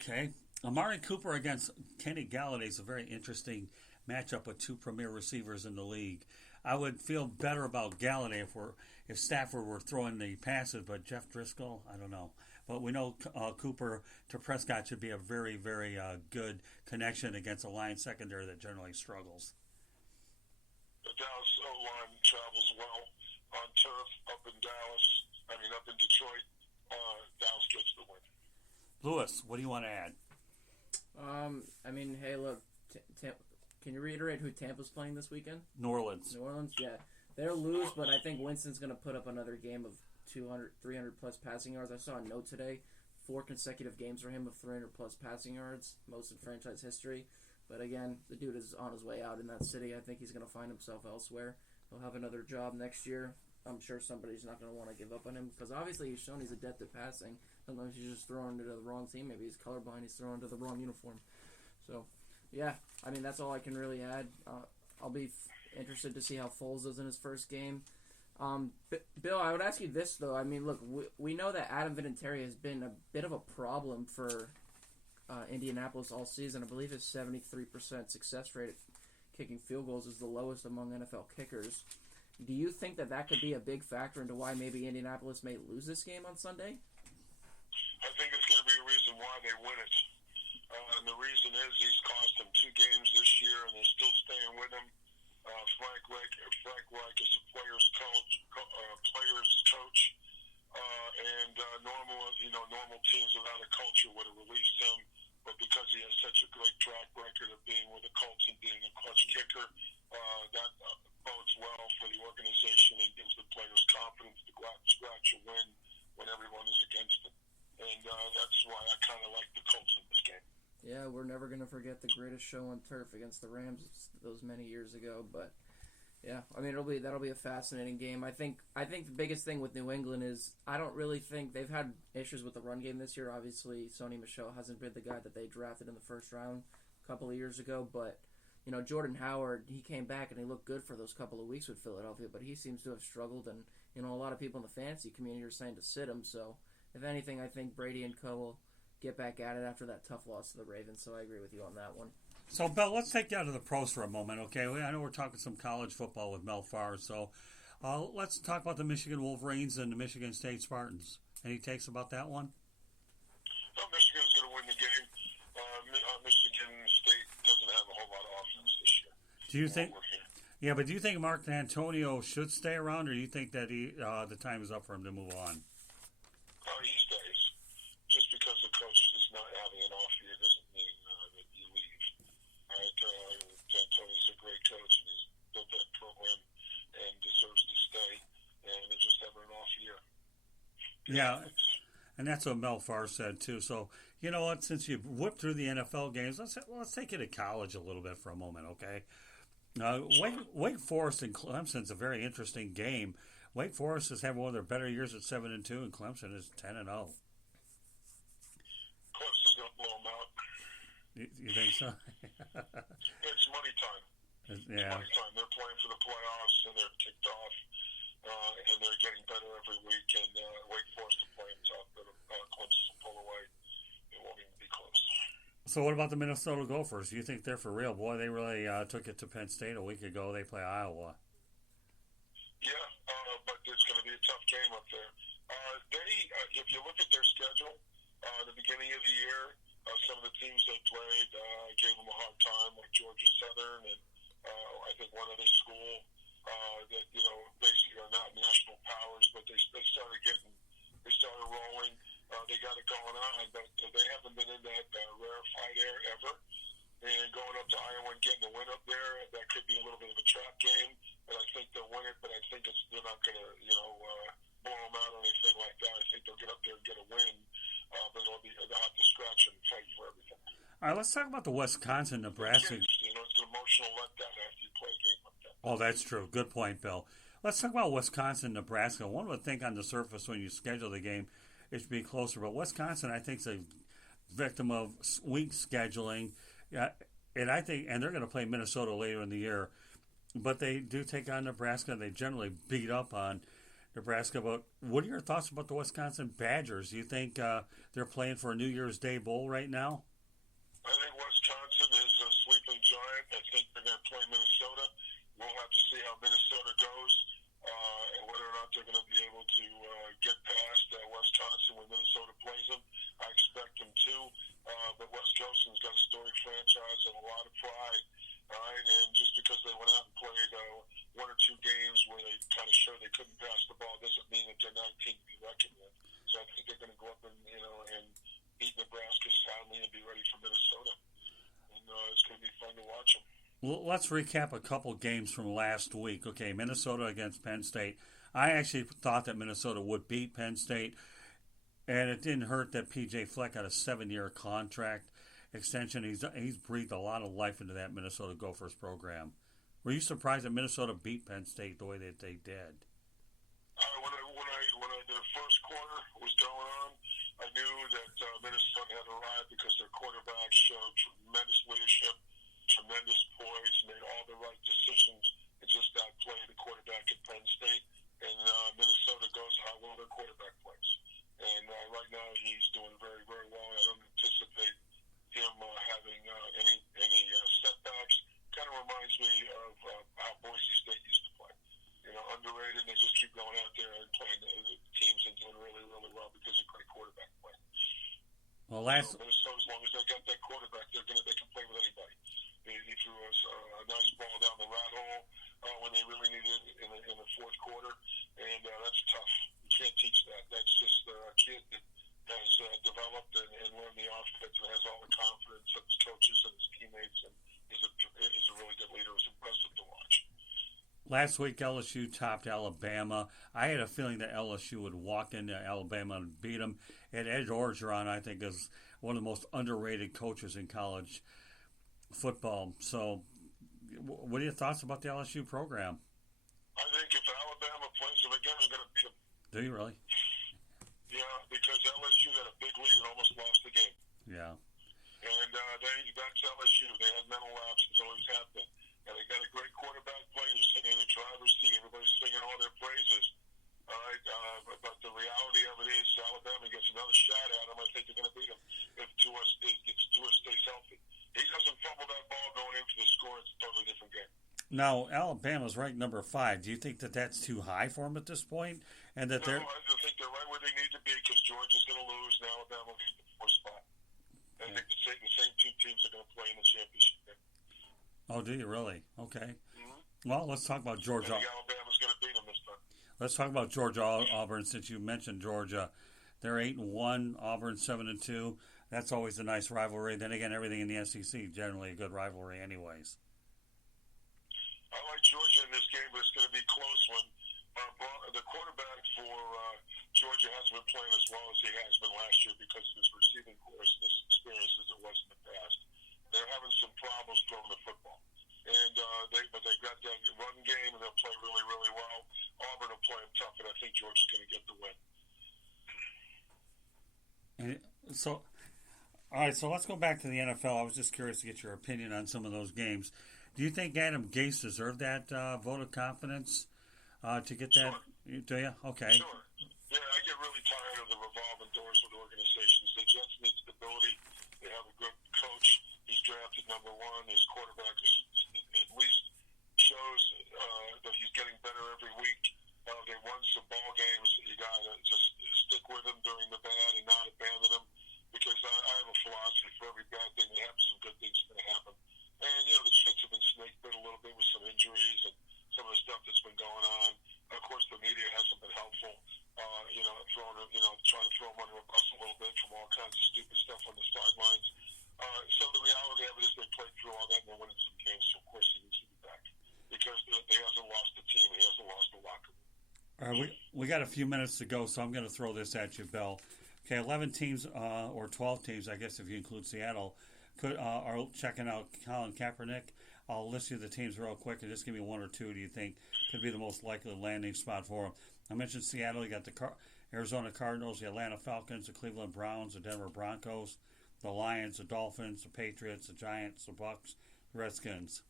Okay. Amari Cooper against Kenny Galladay is a very interesting matchup with two premier receivers in the league. I would feel better about Galladay if Stafford were throwing the passes, but Jeff Driscoll, I don't know. But we know Cooper to Prescott should be a very, very good connection against a Lions secondary that generally struggles. The Dallas O-line travels well on turf up in Dallas. Up in Detroit. Dallas gets the win. Lewis, what do you want to add? Hey, look, can you reiterate who Tampa's playing this weekend? New Orleans. New Orleans, yeah. They'll lose, but I think Winston's going to put up another game of 200, 300-plus passing yards. I saw a note today, 4 consecutive games for him of 300-plus passing yards, most in franchise history. But again, the dude is on his way out in that city. I think he's going to find himself elsewhere. He'll have another job next year. I'm sure somebody's not going to want to give up on him because obviously he's shown he's adept at passing. Sometimes he's just throwing to the wrong team. Maybe he's colorblind. He's throwing to the wrong uniform. So, yeah, that's all I can really add. I'll be interested to see how Foles does in his first game. Bill, I would ask you this, though. Look, we know that Adam Vinatieri has been a bit of a problem for Indianapolis all season. I believe his 73% success rate at kicking field goals is the lowest among NFL kickers. Do you think that could be a big factor into why maybe Indianapolis may lose this game on Sunday? I think it's going to be a reason why they win it. And the reason is he's cost them 2 games this year, and they're still staying with him. Frank Reich is a player's coach, and normal teams without a culture would have released him, but because he has such a great track record of being with the Colts and being a clutch kicker, that bodes well for the organization and gives the players confidence to go out and scratch a win when everyone is against them. And that's why I kind of like the Colts in this game. Yeah, we're never going to forget the greatest show on turf against the Rams those many years ago. But yeah, that'll be a fascinating game. I think the biggest thing with New England is I don't really think they've had issues with the run game this year. Obviously, Sony Michel hasn't been the guy that they drafted in the first round a couple of years ago. But Jordan Howard, he came back and he looked good for those couple of weeks with Philadelphia. But he seems to have struggled, and a lot of people in the fantasy community are saying to sit him. So if anything, I think Brady and co will get back at it after that tough loss to the Ravens. So I agree with you on that one. So, Bill, let's take you out of the pros for a moment, okay? I know we're talking some college football with Mel Farr, so let's talk about the Michigan Wolverines and the Michigan State Spartans. Any takes about that one? Well, Michigan's going to win the game. Michigan State doesn't have a whole lot of offense this year. Do you think? Yeah, but do you think Mark D'Antonio should stay around, or do you think that the time is up for him to move on? He stays. Just because the coach is not having an off year doesn't mean that you leave. Right? D'Antonio's a great coach, and he's built that program and deserves to stay. And they're just having an off year. Yeah, and that's what Mel Farr said too. So you know what? Since you've whipped through the NFL games, let's take you to college a little bit for a moment, okay? Wake Forest and Clemson's a very interesting game. Wake Forest is having one of their better years at 7-2, and Clemson is 10-0. Clemson's going to blow them out. You think so? It's money time. It's money time. They're playing for the playoffs, and they're kicked off, and they're getting better every week. And Wake Forest will play them tough, but Clemson will pull away. It won't even be close. So what about the Minnesota Gophers? Do you think they're for real? Boy, they really took it to Penn State a week ago. They play Iowa. Yeah, but it's going to be a tough game up there. If you look at their schedule, the beginning of the year, some of the teams they played gave them a hard time, like Georgia Southern and I think one other school that basically are not national powers, but they started rolling. They got it going on, but they haven't been in that rarefied air ever. And going up to Iowa and getting the win up there, that could be a little bit of a trap game. And I think they'll win it, but I think they're not going to, blow them out or anything like that. I think they'll get up there and get a win, but they'll have to scratch and fight for everything. All right, let's talk about the Wisconsin-Nebraska. It's an emotional letdown after you play a game like that. Oh, that's true. Good point, Bill. Let's talk about Wisconsin-Nebraska. One would think on the surface when you schedule the game it should be closer, but Wisconsin, I think, is a victim of weak scheduling. Yeah, and they're going to play Minnesota later in the year, but they do take on Nebraska. They generally beat up on Nebraska. But what are your thoughts about the Wisconsin Badgers? Do you think they're playing for a New Year's Day bowl right now? I think Wisconsin is a sleeping giant. I think they're going to play Minnesota. We'll have to see how Minnesota goes and whether or not they're going to be able to get past Wisconsin when Minnesota plays them. I expect them to. But Wisconsin's got a storied franchise and a lot of pride. All right, and just because they went out and played one or two games where they kind of showed they couldn't pass the ball doesn't mean that they're not a team to be reckoned with. So I think they're going to go up and beat Nebraska soundly and be ready for Minnesota. And it's going to be fun to watch them. Well, let's recap a couple games from last week. Okay, Minnesota against Penn State. I actually thought that Minnesota would beat Penn State, and it didn't hurt that P.J. Fleck got a 7-year contract extension. He's breathed a lot of life into that Minnesota Gophers program. Were you surprised that Minnesota beat Penn State the way that they did? When the first quarter was going on, I knew that Minnesota had arrived because their quarterback showed tremendous leadership, tremendous poise, made all the right decisions, and just outplayed the quarterback at Penn State. And Minnesota goes how well their quarterback plays. And right now he's doing very, very well. I don't anticipate him having any setbacks. Kind of reminds me of how Boise State used to play. Underrated. They just keep going out there and playing the teams and doing really, really well because of great quarterback play. Well, so Minnesota, as long as they got that quarterback, they can play with anybody. He threw us a nice ball down the rat hole when they really needed it in the fourth quarter, and that's tough. You can't teach that. That's just a kid that has developed and learned the offense and has all the confidence of his coaches and his teammates, and is a really good leader. It was impressive to watch. Last week, LSU topped Alabama. I had a feeling that LSU would walk into Alabama and beat them. And Ed Orgeron, I think, is one of the most underrated coaches in college football. So, what are your thoughts about the LSU program? I think if Alabama plays them again, they're going to beat them. Do you really? Yeah, because LSU got a big lead and almost lost the game. Yeah. And that's LSU. They had mental lapses, always have been. And they got a great quarterback play. They're sitting in the driver's seat. Everybody's singing all their praises. All right, but the reality of it is Alabama gets another shot at them. I think they're going to beat them if Tua stays healthy. He doesn't fumble that ball going into the score. It's a totally different game. Now, Alabama's ranked number 5. Do you think that that's too high for them at this point? And that I think they're right where they need to be because Georgia's going to lose and Alabama will get the 4th spot. I think the same two teams are going to play in the championship game. Oh, do you really? Okay. Mm-hmm. Well, let's talk about Georgia. I think Alabama's going to beat them this time. Let's talk about Georgia Auburn since you mentioned Georgia. They're 8-1, Auburn 7-2. That's always a nice rivalry. Then again, everything in the SEC generally a good rivalry, anyways. I like Georgia in this game, but it's going to be a close one. The quarterback for Georgia hasn't been playing as well as he has been last year because of his receiving course and his experience as it was in the past. They're having some problems throwing the football. And but they got that run game, and they'll play really, really well. Auburn will play them tough, and I think Georgia's going to get the win. All right, so let's go back to the NFL. I was just curious to get your opinion on some of those games. Do you think Adam Gase deserved that vote of confidence to get that? Sure. Do you? Okay. Sure. Yeah, I get really tired of the revolving doors with organizations. The Jets need stability. They have a good coach. He's drafted number 1. His quarterback at least shows that he's getting better every week. They won some ball games. You got to just stick with him during the bad and not abandon him. Because I have a philosophy for every bad thing that happens, some good things are going to happen. And, the Jets have been snake bit a little bit with some injuries and some of the stuff that's been going on. Of course, the media hasn't been helpful, trying to throw them under a bus a little bit from all kinds of stupid stuff on the sidelines. So the reality of it is they played through all that and they're winning some games, so of course he needs to be back. Because he hasn't lost the team, he hasn't lost the locker room. All right, we got a few minutes to go, so I'm going to throw this at you, Bill. Okay, 11 teams or 12 teams, I guess if you include Seattle, are checking out Colin Kaepernick. I'll list you the teams real quick and just give me 1 or 2 do you think could be the most likely landing spot for him. I mentioned Seattle. You got the Arizona Cardinals, the Atlanta Falcons, the Cleveland Browns, the Denver Broncos, the Lions, the Dolphins, the Patriots, the Giants, the Bucks, the Redskins.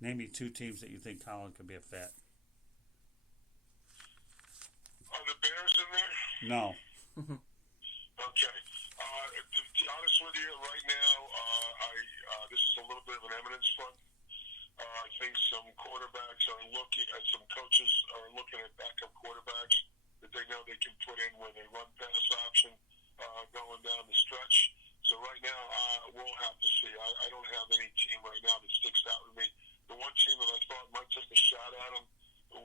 Name me 2 teams that you think Colin could be a fit. Bears in there? No. Okay. To be honest with you, right now, this is a little bit of an eminence fund. I think some quarterbacks are looking at, some coaches are looking at backup quarterbacks that they know they can put in where they run pass option going down the stretch. So right now, we'll have to see. I don't have any team right now that sticks out with me. The one team that I thought might take a shot at them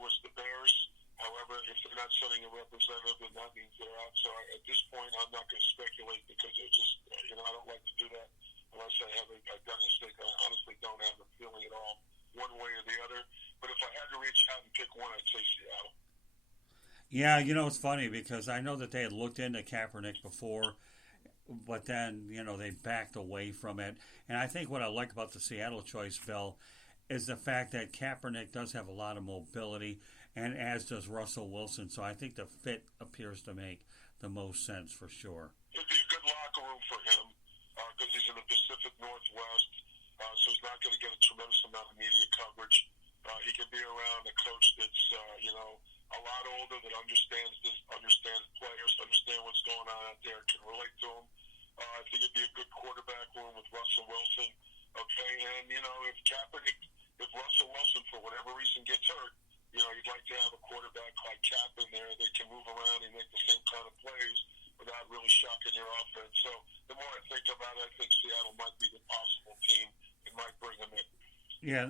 was the Bears. However, if they're not sending a representative, then that means they're out. So at this point, I'm not going to speculate because they're just, I don't like to do that unless I've done a mistake. I honestly don't have a feeling at all, one way or the other. But if I had to reach out and pick one, I'd say Seattle. Yeah, it's funny because I know that they had looked into Kaepernick before, but then, they backed away from it. And I think what I like about the Seattle choice, Bill, is the fact that Kaepernick does have a lot of mobility, and as does Russell Wilson. So I think the fit appears to make the most sense for sure. It'd be a good locker room for him because he's in the Pacific Northwest, so he's not going to get a tremendous amount of media coverage. He can be around a coach that's, a lot older, that understands players, understands what's going on out there, can relate to them. I think it'd be a good quarterback room with Russell Wilson. Okay, and, if Russell Wilson, for whatever reason, gets hurt, you'd like to have a quarterback like Cap in there. They can move around and make the same kind of plays without really shocking your offense. So the more I think about it, I think Seattle might be the possible team that might bring them in. Yeah,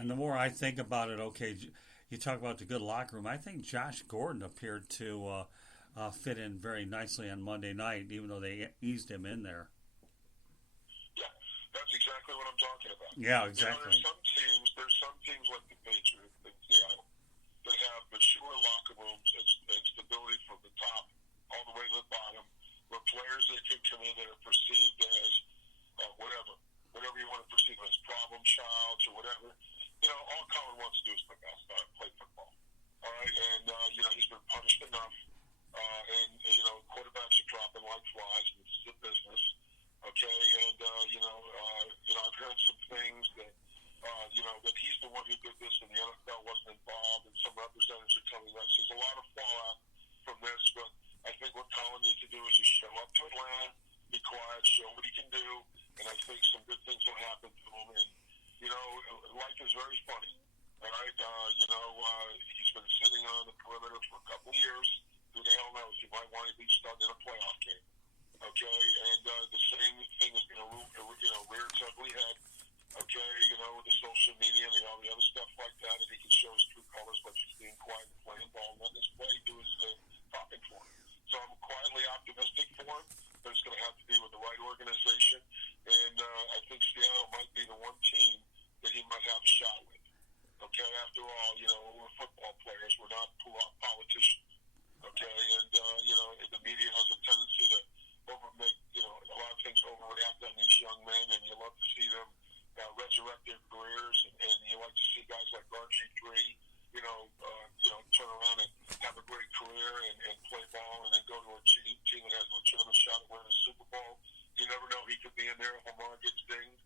and the more I think about it, okay, you talk about the good locker room. I think Josh Gordon appeared to fit in very nicely on Monday night, even though they eased him in there. Yeah, that's exactly what I'm talking about. Yeah, exactly. There's some teams like the Patriots in Seattle that have mature locker rooms and stability from the top all the way to the bottom, where players that can come in that are perceived as whatever you want to perceive as problem childs or whatever. All Colin wants to do is play football. All right, and he's been punished enough, and quarterbacks are dropping like flies, and this is a business. Okay, and I've heard some things that that he's the one who did this, and the NFL wasn't involved, and some representatives are telling us there's a lot of fallout from this. But I think what Colin needs to do is just show up to Atlanta, be quiet, show what he can do, and I think some good things will happen to him. And life is very funny. All right, he's been sitting on the perimeter for a couple of years. Who the hell knows? He might want to be starting in a playoff game. Okay, and the same thing is going to rear its ugly head. Okay, with the social media and all the other stuff like that, and he can show his true colors by just being quiet and playing ball and letting his play do his talking for him. So I'm quietly optimistic for him, but it's going to have to be with the right organization, and I think Seattle might be the one team that he might have a shot with. Okay, after all, we're football players, we're not politicians. Okay, and the media has a tendency to make a lot of things overreact on these young men, and you love to see them resurrect their careers, and you like to see guys like RG3, turn around and have a great career and play ball, and then go to a team that has a legitimate shot at winning a Super Bowl. You never know, he could be in there if Lamar gets dinged.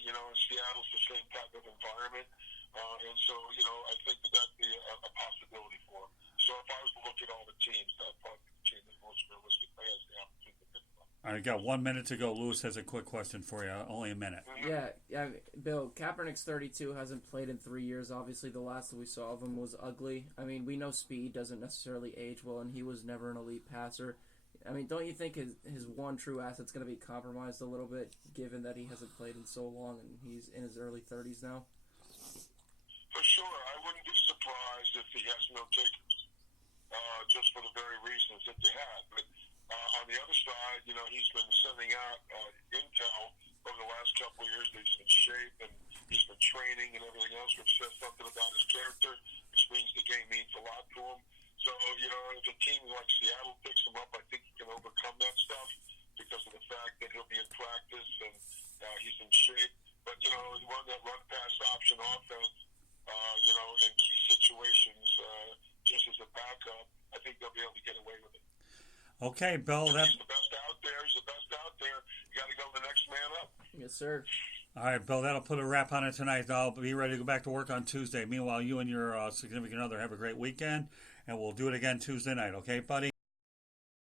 In Seattle's the same type of environment, and so I think that'd be a possibility for him. So if I was to look at all the teams, that'd probably be the team that most realistically has the opportunity to pick them up. All right, got 1 minute to go. Lewis has a quick question for you. Only a minute. Yeah, Bill, Kaepernick's 32, hasn't played in 3 years. Obviously, the last that we saw of him was ugly. I mean, we know speed doesn't necessarily age well, and he was never an elite passer. I mean, don't you think his one true asset's going to be compromised a little bit, given that he hasn't played in so long and he's in his early 30s now? For sure. I wouldn't be surprised if he has no takers, just for the very reasons that they had. But on the other side, he's been sending out intel over the last couple of years that he's in shape and he's been training and everything else, which says something about his character, which means the game means a lot to him. So, if a team like Seattle picks him up, I think he can overcome that stuff because of the fact that he'll be in practice and he's in shape. But, run that run-pass option offense, in key situations, just as a backup, I think they'll be able to get away with it. Okay, Bill. He's the best out there. You got to go the next man up. Yes, sir. All right, Bill, that'll put a wrap on it tonight. I'll be ready to go back to work on Tuesday. Meanwhile, you and your significant other have a great weekend, and we'll do it again Tuesday night. Okay, buddy?